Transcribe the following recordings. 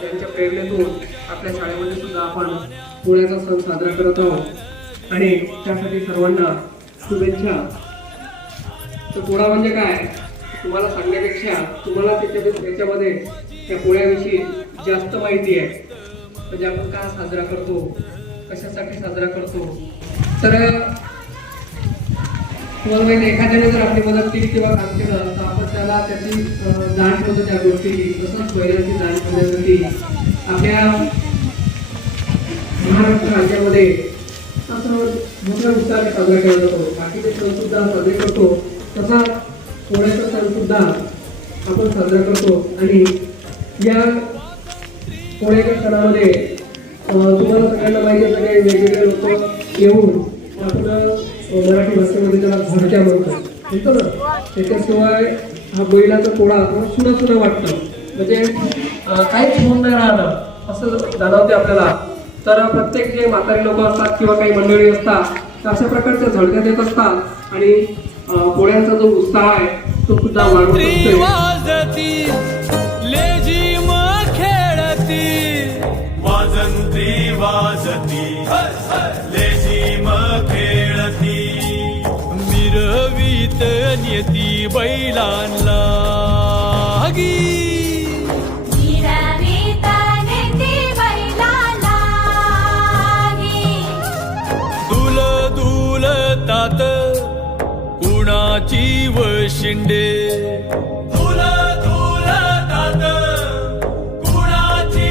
आपल्या शाळेमध्ये सुद्धा आपण पोळ्याचा सण साजरा करत आहोत. आणि त्यासाठी सर्वांना शुभेच्छा. तर पोळा म्हणजे काय? तुम्हाला सांगण्यापेक्षा तुम्हाला त्याच्या त्याच्यामध्ये त्या पोळ्याविषयी जास्त माहिती आहे. म्हणजे आपण का साजरा करतो? कशासाठी साजरा करतो? तर तुम्हाला माहिती एखाद्याने जर आपली मदत केली किंवा काम केलं तर आपण त्याला त्याची जाण ठेवतो त्या गोष्टीची तसंच पहिल्यांची जाण ठेवण्यासाठी आपल्या महाराष्ट्र राज्यामध्ये असं मोठ्या उत्साहाने साजरा केला जातो. बाकीचे सण सुद्धा साजरे करतो. तसा पोळ्याचा सण सुद्धा आपण साजरा करतो. आणि या पोळ्याच्या सणामध्ये तुम्हाला सगळ्यांना माहिती सगळे वेगवेगळे लोक येऊन आपलं मराठी भाषेमध्ये त्याला झडक्या म्हणतात. म्हणतो ना त्याच्याशिवाय हा बैलाचा पोळा सुना सुना वाटतं. म्हणजे काहीच होऊन नाही राहिलं असं जाणवते आपल्याला. तर प्रत्येक जे म्हातारी लोक असतात किंवा काही मंडळी असतात तर अशा प्रकारच्या झडक्या देत असतात आणि पोळ्यांचा जो उत्साह आहे तो सुद्धा वाढवत असतो. वाजती नियती बैलांना दुल दुल तात कुणाची वशिंडे तुल तुल तात कुणाची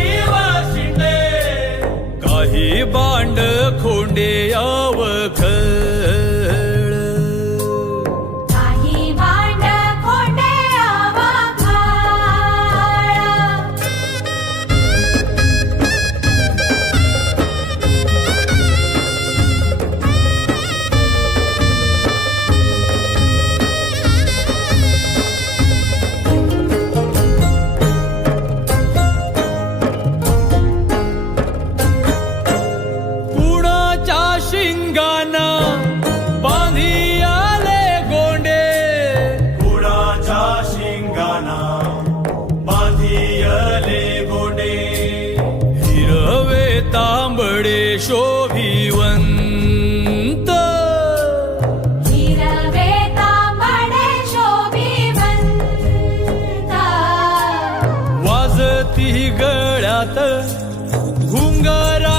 काही बांड खोंडे बांधी आले गोंडे कुणाच्या शिंगाना गोडे हिरवे तांबडे शोभिवंत हिरवे तांबडे शोभिवंत. वाजती गळ्यात घुंगरांच्या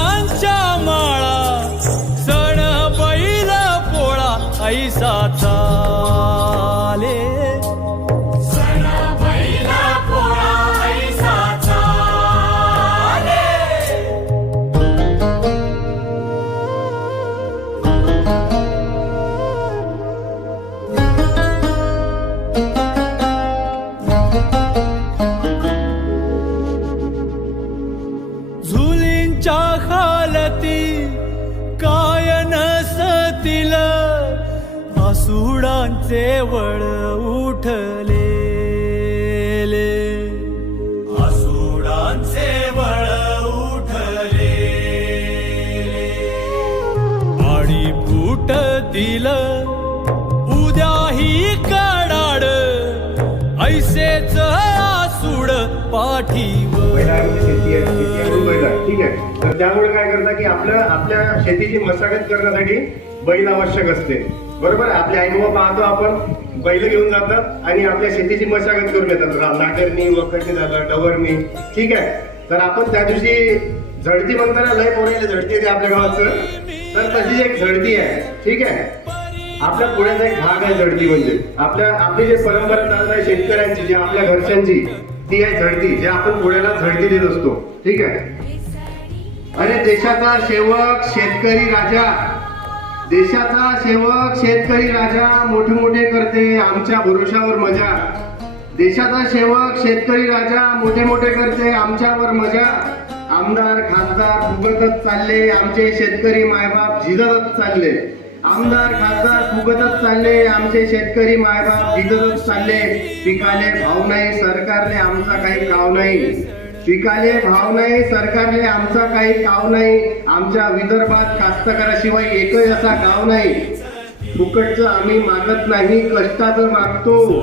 आसुडांचे वळ उठले असुरांचे बळ उठले आणि फुटतील उद्याही कडाड. ऐसेच आसूड ठीक आहे. तर त्यामुळे काय करतात की आपल्या आपल्या शेतीची मशागत करण्यासाठी बैल आवश्यक असते. बरोबर आहे. आपले आई बाबा पाहतो आपण बैल घेऊन जातात आणि आपल्या शेतीची मशागत करून येतात. नागरणी नांगरणी वखरणी झालं डवरणी. ठीक आहे. तर आपण त्या दिवशी झडती म्हणताना लय पोरायला झडती येते आपल्या गावाचं तर तशीच एक झडती आहे. ठीक आहे. आपल्या पुण्याचा एक भाग आहे झडती म्हणजे. आपल्या आपली जे परंपरा चालत आहे शेतकऱ्यांची जी आपल्या घरच्यांची ती आहे झडती जे आपण पुण्याला झडती देत असतो. ठीक आहे. अरे देशाचा सेवक शेतकरी राजा. देशाचा सेवक शेतकरी राजा मोठे मोठे करते आमच्या भरोशावर मजा. देशाचा सेवक शेतकरी राजा मोठे मोठे करते आमच्यावर मजा. आमदार खासदार फुगतच चालले आमचे शेतकरी मायबाप झिजतच चालले. आमदार खासदार फुगतच चालले आमचे शेतकरी मायबाप झिजतच चालले. पिकाले भाव नाही सरकारने आमचा काही गाव नाही. पिकाले भाव नाही सरकारले आमचा काही काव नाही आमच्या विदर्भात कास्तकाराशिवाय एकही असा गाव नाही. फुकटचं आम्ही मागत नाही कष्टाचं मागतो.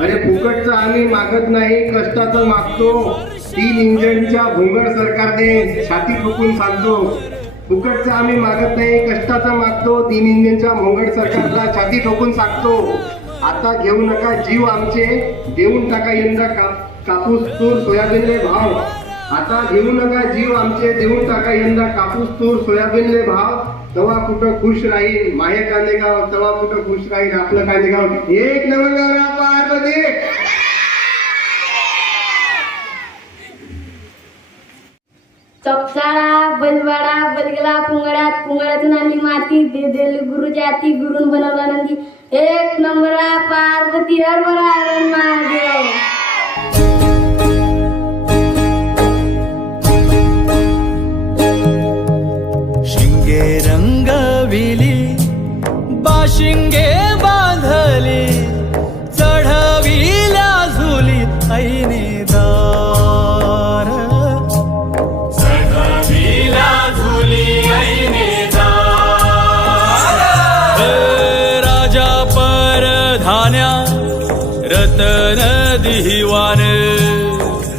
अरे फुकटचं आम्ही मागत नाही कष्टाचं मागतो. तीन इंजनच्या भोंगळ सरकारने छाती ठोकून सांगतो फुकटचं आम्ही मागत नाही कष्टाचा मागतो. तीन इंजनच्या भोंगड सरकारला छाती ठोकून सांगतो. आता घेऊ नका जीव आमचे देऊन टाका यंदा का- कापूस तूर सोयाबीनले भाव. आता घेऊ नका जीव आमचे देऊन टाका यंदा कापूस तूर सोयाबीनले भाव. तवा कुठं खुश राहील माहे कांदेगाव तवा कुठं खुश राहील आपलं कांदेगाव एक नवंगारा पार्वती चपसाळा बलवाडा बलगला पुंगळ्यात पुंगळातून आली माती दे देल गुरु जाती गुरुन बनवला नंदी. एक नंबरला पार्वती हरभरा महादेव पाण्या रतन दिवान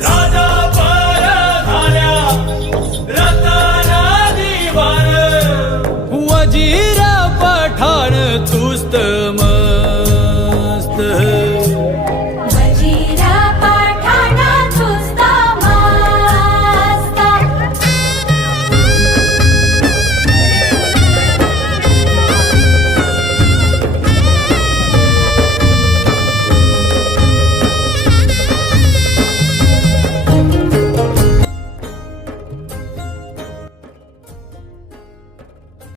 राजा परधान्या, रतन दिवाण. वजीर पठाण तुस्त